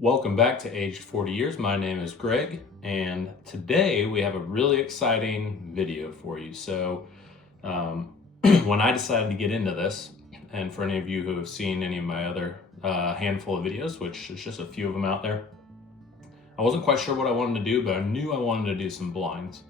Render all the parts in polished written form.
Welcome back to Aged 40 Years. My name is Greg, and today we have a really exciting video for you. When I decided to get into this, and for any of you who have seen any of my other handful of videos, which is just a few of them out there, I wasn't quite sure what I wanted to do, but I knew I wanted to do some blinds.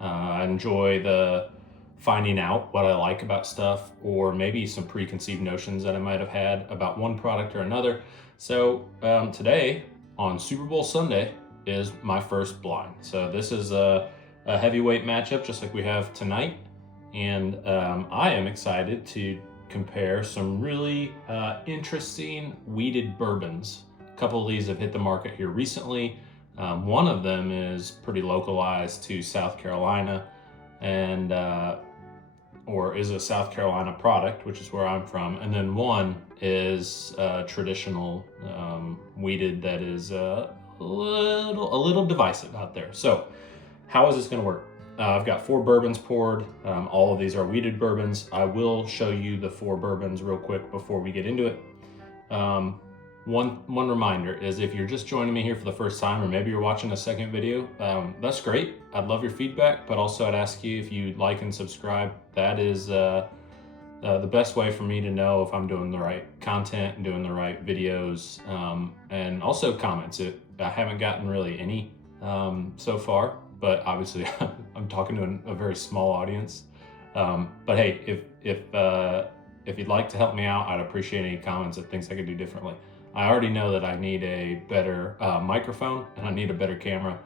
I enjoy the finding out what I like about stuff, or maybe some preconceived notions that I might have had about one product or another. So today on Super Bowl Sunday is my first blind. So this is a heavyweight matchup just like we have tonight. And I am excited to compare some really interesting wheated bourbons. A couple of these have hit the market here recently. One of them is pretty localized to South Carolina and or is a South Carolina product, which is where I'm from. And then one is traditional wheated that is a little divisive out there. So how is this gonna work? I've got 4 bourbons poured. All of these are wheated bourbons. I will show you the 4 bourbons real quick before we get into it. One reminder is if you're just joining me here for the first time, or maybe you're watching a second video, that's great. I'd love your feedback, but also I'd ask you if you like and subscribe. That is the best way for me to know if I'm doing the right content and doing the right videos, and also comments. I haven't gotten really any so far, but obviously I'm talking to a very small audience. But hey, if you'd like to help me out, I'd appreciate any comments of things I could do differently. I already know that I need a better microphone and I need a better camera,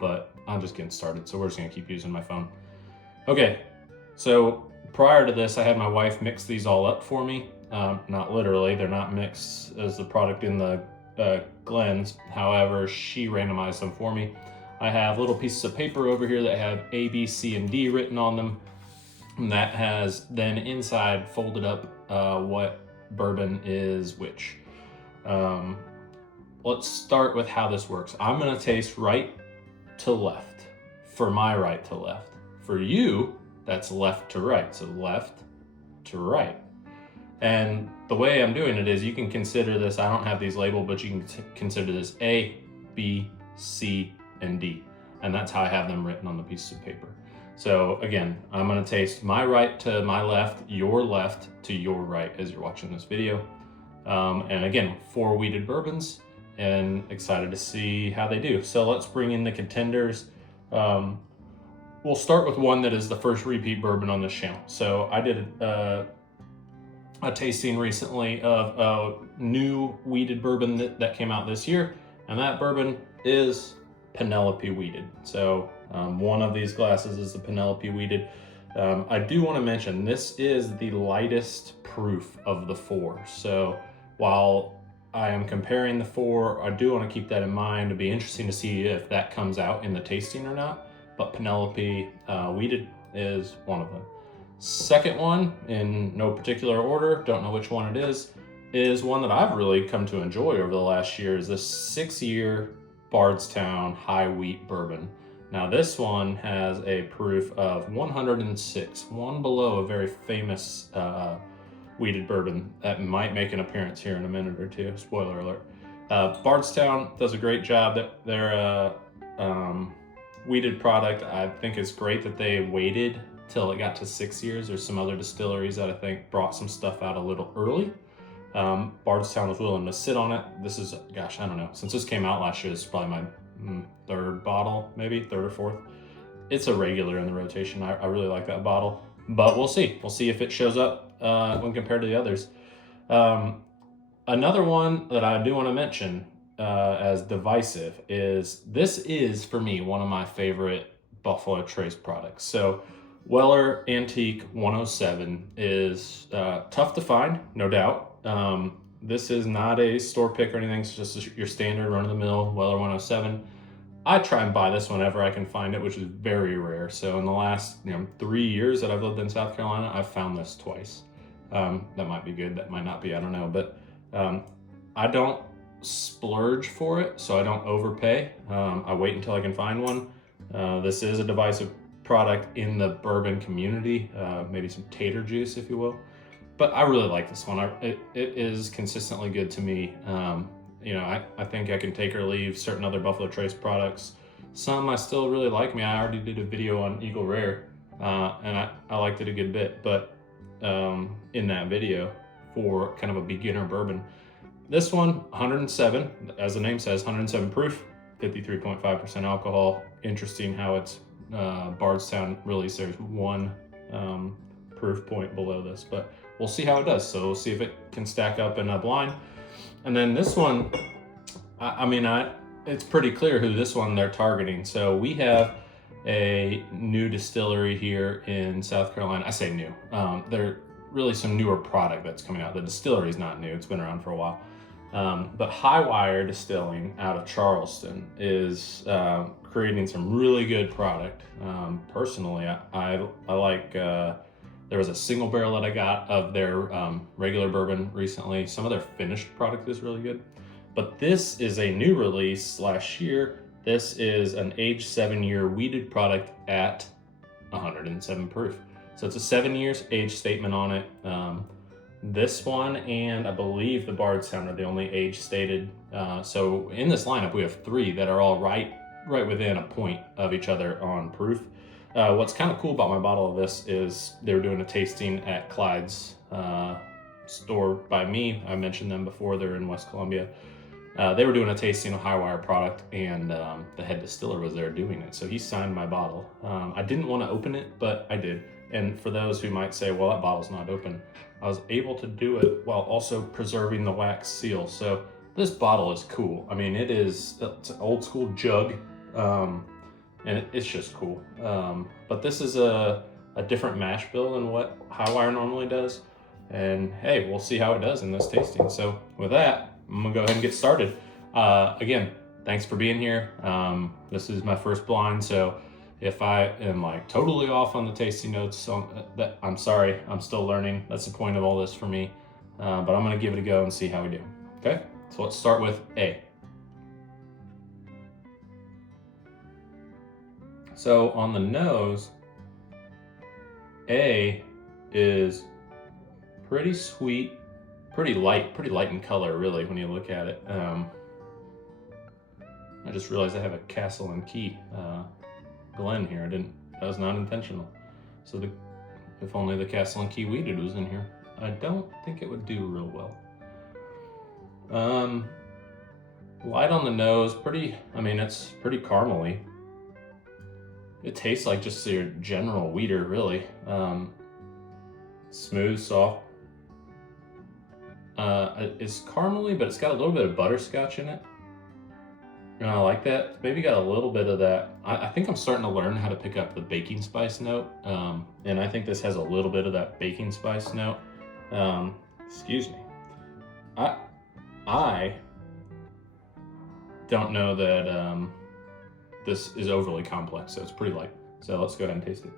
but I'm just getting started, so we're just gonna keep using my phone. Okay, so prior to this, I had my wife mix these all up for me. Not literally, they're not mixed as the product in the Glens. However, she randomized them for me. I have little pieces of paper over here that have A, B, C, and D written on them. And that has then inside folded up what bourbon is which. Let's start with how this works. I'm gonna taste right to left for my right to left. For you, that's left to right, so left to right. And the way I'm doing it is you can consider this, I don't have these labeled, but you can consider this A, B, C, and D. And that's how I have them written on the pieces of paper. So again, I'm gonna taste my right to my left, your left to your right as you're watching this video. And again, 4 wheated bourbons, and excited to see how they do. So let's bring in the contenders. We'll start with one that is the first repeat bourbon on this channel. So I did a tasting recently of a new wheated bourbon that came out this year, and that bourbon is Penelope Wheated. So one of these glasses is the Penelope Wheated. I do want to mention this is the lightest proof of the 4. So while I am comparing the 4, I do want to keep that in mind. It'd be interesting to see if that comes out in the tasting or not. But Penelope Wheated is one of them. Second one, in no particular order, don't know which one it is one that I've really come to enjoy over the last year, is this 6-year Bardstown high wheat bourbon. Now this one has a proof of 106, one below a very famous wheated bourbon that might make an appearance here in a minute or two. Spoiler alert. Bardstown does a great job. They're wheated product. I think it's great that they waited till it got to 6 years. There's some other distilleries that I think brought some stuff out a little early. Bardstown was willing to sit on it. This is, gosh, I don't know. Since this came out last year, this is probably my 3rd bottle, maybe 3rd or 4th. It's a regular in the rotation. I really like that bottle, but we'll see. We'll see if it shows up when compared to the others. Another one that I do want to mention as divisive is this is, for me, one of my favorite Buffalo Trace products. So Weller Antique 107 is tough to find, no doubt. This is not a store pick or anything. It's just your standard run-of-the-mill Weller 107. I try and buy this whenever I can find it, which is very rare. So in the last 3 years that I've lived in South Carolina, I've found this twice. That might be good, that might not be, I don't know. But I don't splurge for it, so I don't overpay. I wait until I can find one. This is a divisive product in the bourbon community, maybe some tater juice, if you will. But I really like this one. It is consistently good to me. I think I can take or leave certain other Buffalo Trace products. Some I still really like. I already did a video on Eagle Rare, and I liked it a good bit, but in that video for kind of a beginner bourbon. This one, 107, as the name says, 107 proof, 53.5% alcohol. Interesting how it's Bardstown release. There's one proof point below this, but we'll see how it does. So we'll see if it can stack up in a blind. And then this one, it's pretty clear who this one they're targeting. So we have a new distillery here in South Carolina. I say new. They're really some newer product that's coming out. The distillery is not new. It's been around for a while. But Highwire Distilling out of Charleston is creating some really good product. Personally, I like, there was a single barrel that I got of their regular bourbon recently. Some of their finished product is really good. But this is a new release last year. This is an aged 7-year wheated product at 107 proof. So it's a 7 years age statement on it. This one and I believe the Bardstown are the only age stated. So in this lineup, we have 3 that are all right within a point of each other on proof. What's kind of cool about my bottle of this is they were doing a tasting at Clyde's store by me. I mentioned them before. They're in West Columbia. They were doing a tasting of Highwire product, and the head distiller was there doing it. So he signed my bottle. I didn't want to open it, but I did. And for those who might say, well, that bottle's not open, I was able to do it while also preserving the wax seal. So this bottle is cool. It's an old school jug, and it's just cool. But this is a different mash bill than what Highwire normally does. And hey, we'll see how it does in this tasting. So with that, I'm gonna go ahead and get started. Again, thanks for being here. This is my first blind, so if I am like totally off on the tasting notes, I'm sorry, I'm still learning. That's the point of all this for me. But I'm gonna give it a go and see how we do. Okay, so let's start with A. So on the nose, A is pretty sweet, pretty light in color, really, when you look at it. I just realized I have a Castle and Key Glen here. That was not intentional. So if only the Castle and Key Wheated was in here, I don't think it would do real well. Light on the nose, it's pretty caramely. It tastes like just your general wheater, really. Smooth, soft. It's caramely, but it's got a little bit of butterscotch in it. And I like that. Maybe got a little bit of that. I think I'm starting to learn how to pick up the baking spice note. And I think this has a little bit of that baking spice note. Excuse me. I don't know that this is overly complex, so it's pretty light. So let's go ahead and taste it.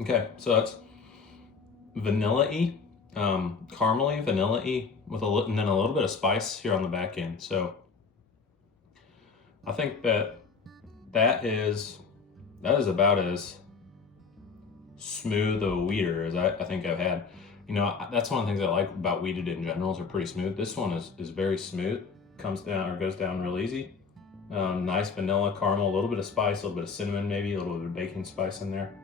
Okay, so that's vanilla-y, caramely, vanilla-y, and then a little bit of spice here on the back end. So I think that is about as smooth a wheater as I think I've had. That's one of the things I like about wheated in general, is they're pretty smooth. This one is very smooth, goes down real easy. Nice vanilla, caramel, a little bit of spice, a little bit of cinnamon, maybe a little bit of baking spice in there.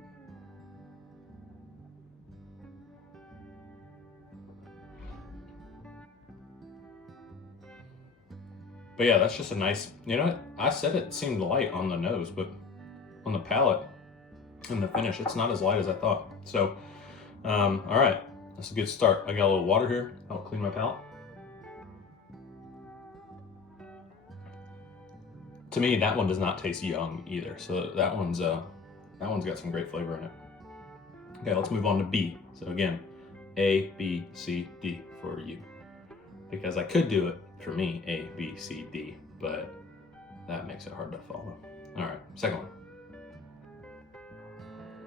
But yeah, that's just a nice, I said it seemed light on the nose, but on the palate and the finish, it's not as light as I thought. So, all right, that's a good start. I got a little water here. I'll clean my palate. To me, that one does not taste young either. So that one's got some great flavor in it. Okay, let's move on to B. So again, A, B, C, D for you. Because I could do it for me, A, B, C, D, but that makes it hard to follow. All right, second one.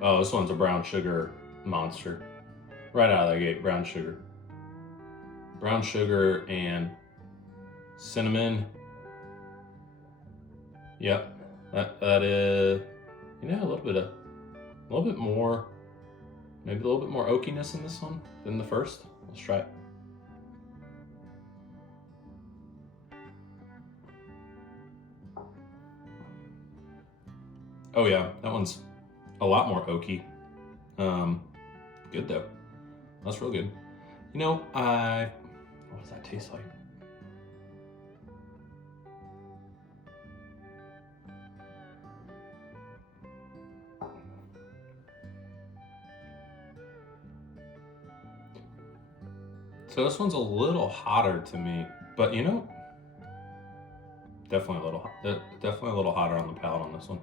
Oh, this one's a brown sugar monster. Right out of the gate, brown sugar. Brown sugar and cinnamon. Yep, that is You know, a little bit more, maybe a little bit more oakiness in this one than the first. Let's try it. Oh yeah, that one's a lot more oaky. Good though. That's real good. You know, what does that taste like? So this one's a little hotter to me, but you know, definitely a little hotter on the palate on this one.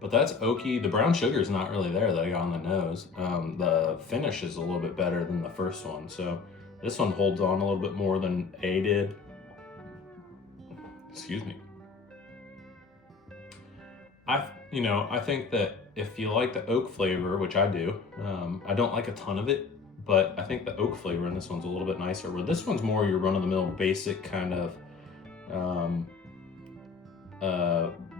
But that's oaky. The brown sugar is not really there that I got on the nose. The finish is a little bit better than the first one, so this one holds on a little bit more than A did. Excuse me. I think that if you like the oak flavor, which I do, I don't like a ton of it, but I think the oak flavor in this one's a little bit nicer. Where this one's more your run-of-the-mill basic kind of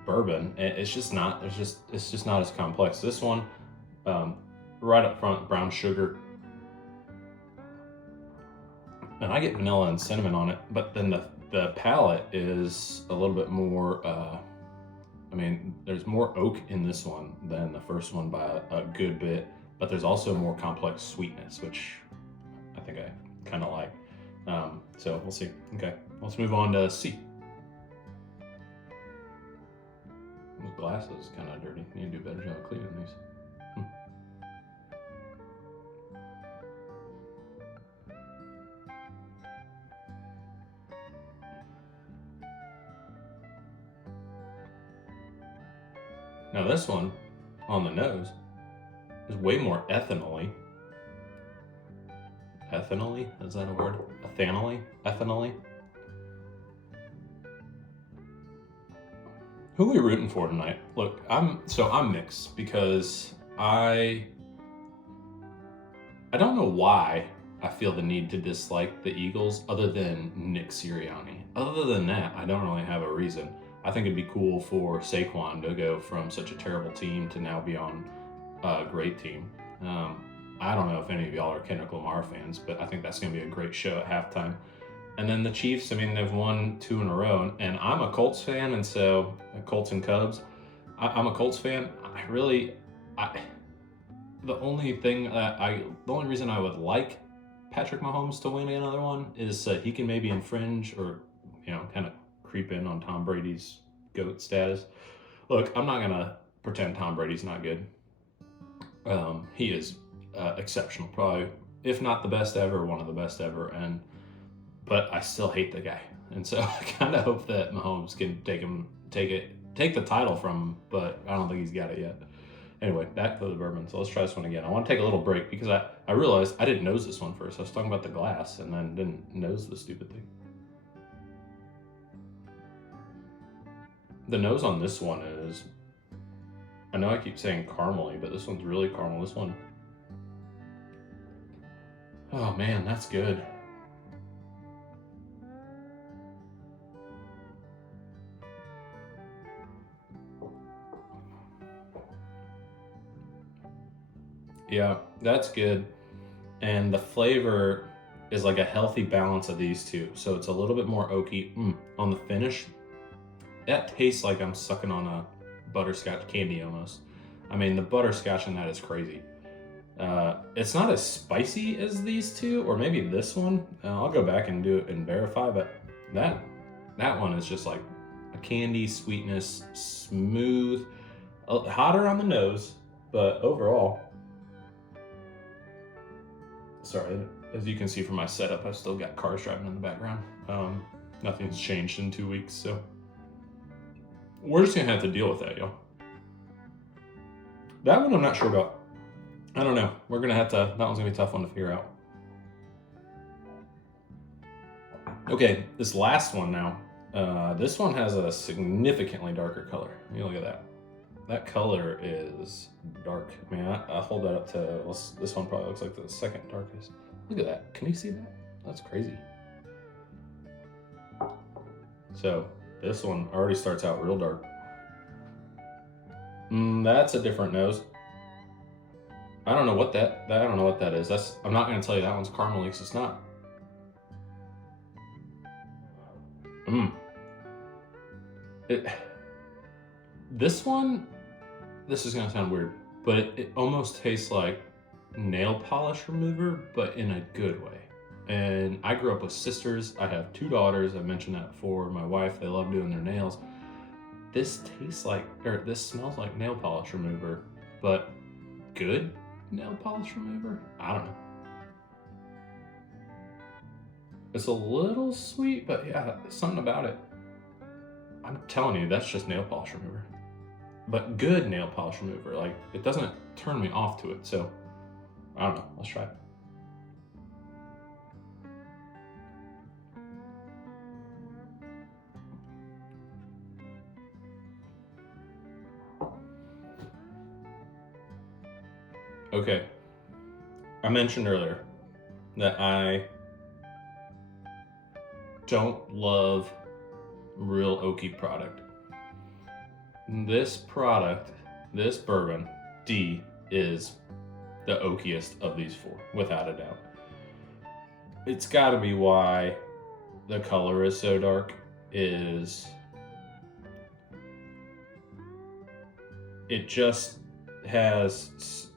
bourbon. It's just not as complex. This one, right up front, brown sugar, and I get vanilla and cinnamon on it. But then the palate is a little bit more. There's more oak in this one than the first one by a good bit, but there's also more complex sweetness, which I think I kind of like. So we'll see. Okay, let's move on to C. This glass is kind of dirty. You need to do a better job of cleaning these. Now this one, on the nose, is way more ethanol-y. Ethanol-y? Is that a word? Ethanol-y? Ethanol-y? Who are we rooting for tonight? Look, I'm mixed because I don't know why I feel the need to dislike the Eagles other than Nick Sirianni. Other than that, I don't really have a reason. I think it'd be cool for Saquon to go from such a terrible team to now be on a great team. I don't know if any of y'all are Kendrick Lamar fans, but I think that's going to be a great show at halftime. And then the Chiefs, they've won 2 in a row, and I'm a Colts fan, and so Colts and Cubs. I'm a Colts fan. The only reason I would like Patrick Mahomes to win another one is he can maybe infringe or kind of creep in on Tom Brady's GOAT status. Look, I'm not gonna pretend Tom Brady's not good. He is exceptional, probably if not the best ever, one of the best ever, but I still hate the guy, and so I kind of hope that Mahomes can take the title from him, but I don't think he's got it yet. Anyway, back to the bourbon. So let's try this one again. I want to take a little break because I realized I didn't nose this one first. I was talking about the glass and then didn't nose the stupid thing. The nose on this one is, I know I keep saying caramely, but this one's really caramel. This one, oh man, that's good. Yeah, that's good. And the flavor is like a healthy balance of these two. So it's a little bit more oaky. On the finish, that tastes like I'm sucking on a butterscotch candy almost. The butterscotch in that is crazy. It's not as spicy as these two, or maybe this one. I'll go back and do it and verify, but that one is just like a candy sweetness, smooth, hotter on the nose, but overall, sorry, as you can see from my setup, I've still got cars driving in the background. Nothing's changed in 2 weeks, so we're just gonna have to deal with that, y'all. That one I'm not sure about. I don't know. We're gonna have to, that one's gonna be a tough one to figure out. Okay, this last one now. This one has a significantly darker color. Look at that. That color is dark. I hold that up to, this one probably looks like the second darkest. Look at that. Can you see that? That's crazy. So this one already starts out real dark. That's a different nose. I don't know what that is. I'm not gonna tell you that one's caramely, 'cause it's not. This one, this is gonna sound weird, but it almost tastes like nail polish remover, but in a good way. And I grew up with sisters. I have 2 daughters. I mentioned that before. My wife, they love doing their nails. This this smells like nail polish remover, but good nail polish remover? I don't know. It's a little sweet, but yeah, something about it. I'm telling you, that's just nail polish remover. But good nail polish remover. Like, it doesn't turn me off to it. So, I don't know. Let's try it. Okay. I mentioned earlier that I don't love real oaky product. This product, this bourbon, D, is the oakiest of these 4, without a doubt. It's got to be why the color is so dark. It just has,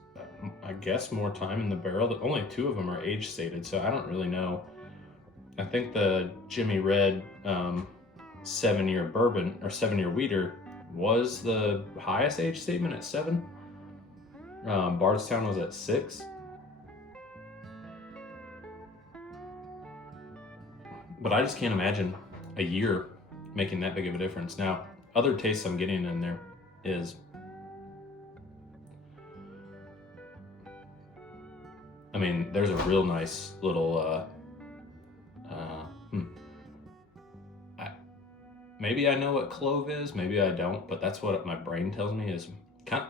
I guess, more time in the barrel. Only 2 of them are age stated, so I don't really know. I think the Jimmy Red 7-year bourbon, or 7-year wheater, was the highest age statement at 7. Bardstown was at 6. But I just can't imagine a year making that big of a difference. Now, other tastes I'm getting in there is, I mean, there's a real nice little, maybe I know what clove is, maybe I don't, but that's what my brain tells me is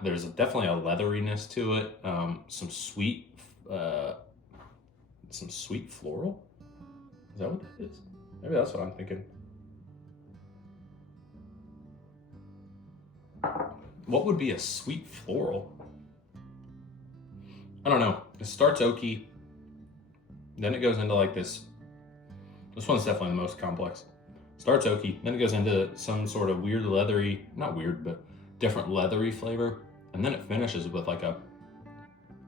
there's definitely a leatheriness to it, some sweet floral. Is that what that is? Maybe that's what I'm thinking. What would be a sweet floral? I don't know. It starts oaky, then it goes into like this. This one's definitely the most complex. Starts oaky, then it goes into some sort of weird leathery, not weird, but different leathery flavor, and then it finishes with like a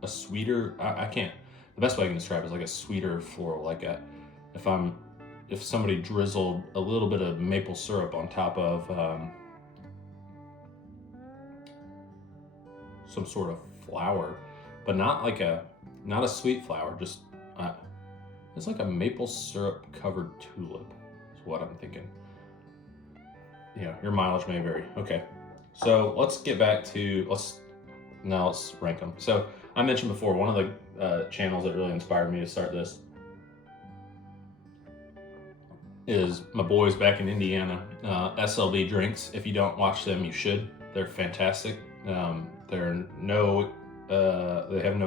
sweeter. I can't. The best way I can describe it is like a sweeter floral. Like if somebody drizzled a little bit of maple syrup on top of some sort of flower, but not a sweet flower. Just it's like a maple syrup covered tulip. What I'm thinking. Yeah, your mileage may vary. Okay, so let's get back to let's rank them. So I mentioned before, one of the channels that really inspired me to start this is my boys back in Indiana, SLB Drinks. If you don't watch them, you should. They're fantastic. They have no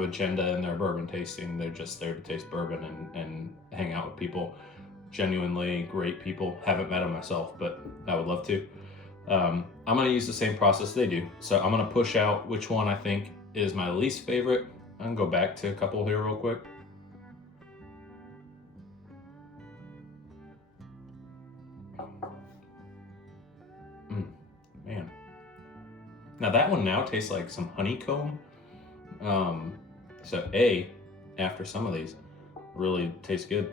agenda in their bourbon tasting. They're just there to taste bourbon and hang out with people. Genuinely great people. Haven't met them myself, but I would love to. I'm going to use the same process they do. So I'm going to push out which one I think is my least favorite. I'm going to go back to a couple here real quick. Man. Now that one now tastes like some honeycomb. So A, after some of these, really tastes good.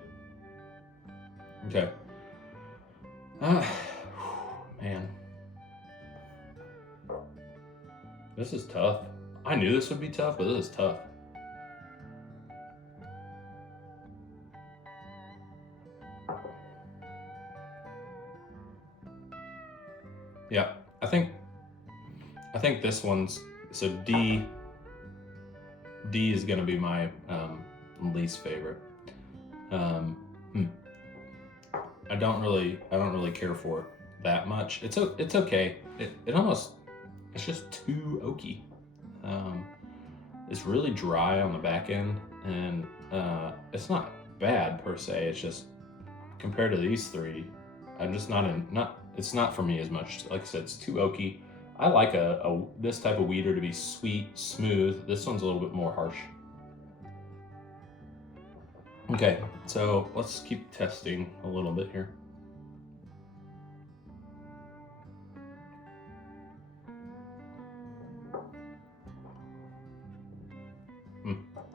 Okay. Man. This is tough. I knew this would be tough, but this is tough. Yeah, I think this one's, so D is gonna be my least favorite. I don't really care for it that much. It's okay. It's just too oaky. It's really dry on the back end, and it's not bad per se. It's just compared to these 3, I'm just it's not for me as much. Like I said, it's too oaky. I like this type of weeder to be sweet, smooth. This one's a little bit more harsh. Okay, so let's keep testing a little bit here.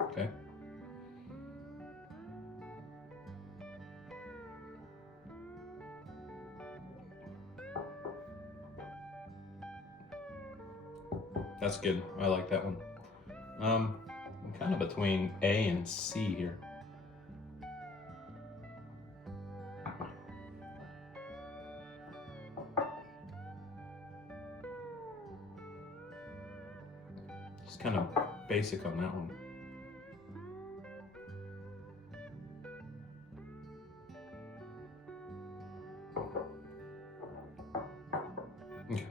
Okay. That's good. I like that one. I'm kind of between A and C here. Just kind of basic on that one. Okay.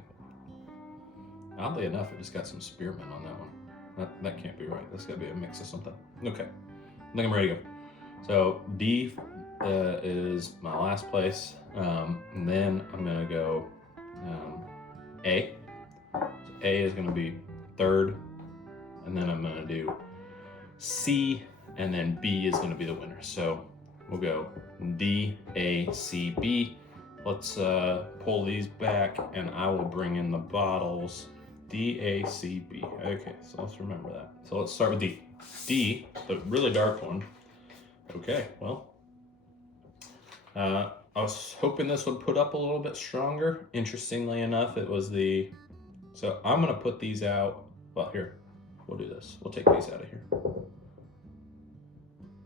Oddly enough, I just got some spearmint on that one. That can't be right. That's gotta be a mix of something. Okay, I think I'm ready to go. So D is my last place, and then I'm gonna go A. So A is gonna be third, and then I'm gonna do C, and then B is gonna be the winner. So we'll go D, A, C, B. Let's pull these back, and I will bring in the bottles. D, A, C, B. Okay, so let's remember that. So let's start with D. D, the really dark one. Okay, well, I was hoping this would put up a little bit stronger. Interestingly enough, it was the, so I'm gonna put these out. Well, here, we'll do this. We'll take these out of here.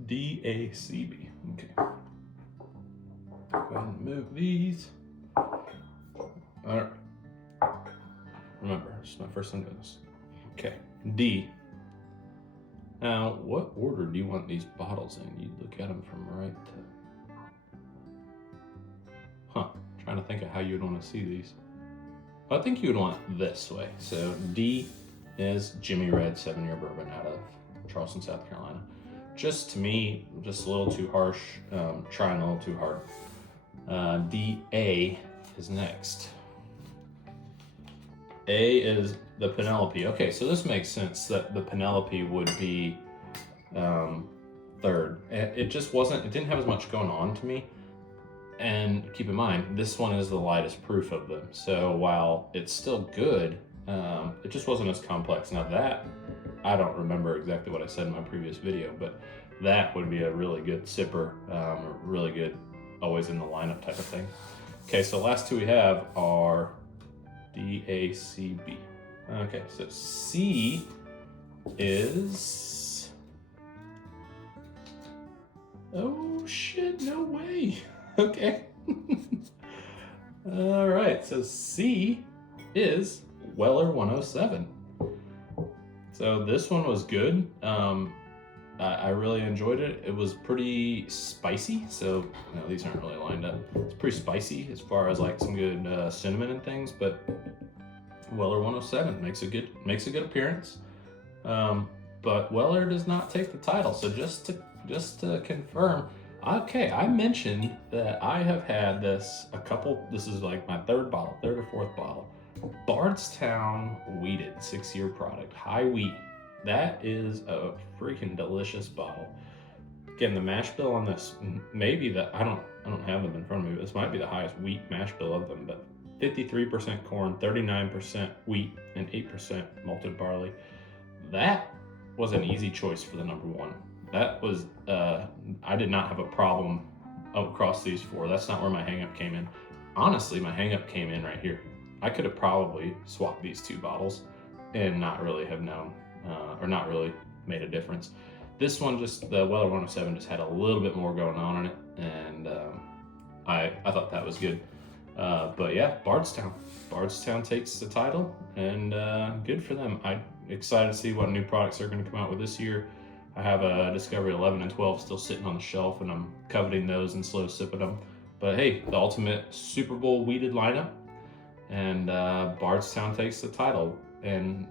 D, A, C, B. Okay. Go ahead and move these. All right. Remember, this is my first time doing this. Okay, D. Now, what order do you want these bottles in? You look at them from right to... Trying to think of how you would want to see these. I think you would want this way. So D is Jimmy Red 7-year bourbon out of Charleston, South Carolina. Just to me, just a little too harsh, trying a little too hard. DA is next. A is the Penelope. Okay, so this makes sense that the Penelope would be third. It just wasn't, it didn't have as much going on to me. And keep in mind, this one is the lightest proof of them. So while it's still good, it just wasn't as complex. Now that, I don't remember exactly what I said in my previous video, but that would be a really good sipper, really good, always in the lineup type of thing. Okay, so last two we have are D, A, C, B. Okay, so C is... Oh shit, no way. Okay. All right, so C is Weller 107. So this one was good. I really enjoyed it. It was pretty spicy. So these aren't really lined up. It's pretty spicy as far as like some good cinnamon and things, but Weller 107 makes a good appearance. But Weller does not take the title. So just to confirm, okay, I mentioned that I have had this this is like my third or fourth bottle. Bardstown Wheated 6-year product, high wheat. That is a freaking delicious bottle. Again, the mash bill on this, maybe I don't have them in front of me, but this might be the highest wheat mash bill of them, but 53% corn, 39% wheat, and 8% malted barley. That was an easy choice for the number one. That was, I did not have a problem across these four. That's not where my hang-up came in. Honestly, my hang-up came in right here. I could have probably swapped these two bottles and not really have known, or not really made a difference. This one, just the Weller 107, just had a little bit more going on in it, and I thought that was good. But yeah, Bardstown takes the title, and good for them. I'm excited to see what new products they're going to come out with this year. I have a Discovery 11 and 12 still sitting on the shelf, and I'm coveting those and slow sipping them. But hey, the ultimate Super Bowl wheated lineup, and Bardstown takes the title. And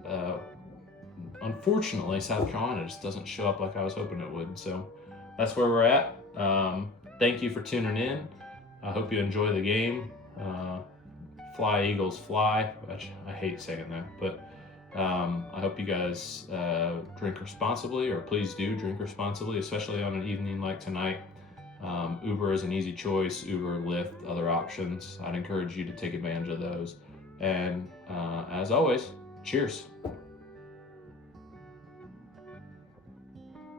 unfortunately, South Carolina just doesn't show up like I was hoping it would. So that's where we're at. Thank you for tuning in. I hope you enjoy the game. fly, Eagles, fly, which I hate saying that, but I hope you guys drink responsibly, or please do drink responsibly, especially on an evening like tonight. Uber is an easy choice. Uber, Lyft, other options. I'd encourage you to take advantage of those. And as always, cheers.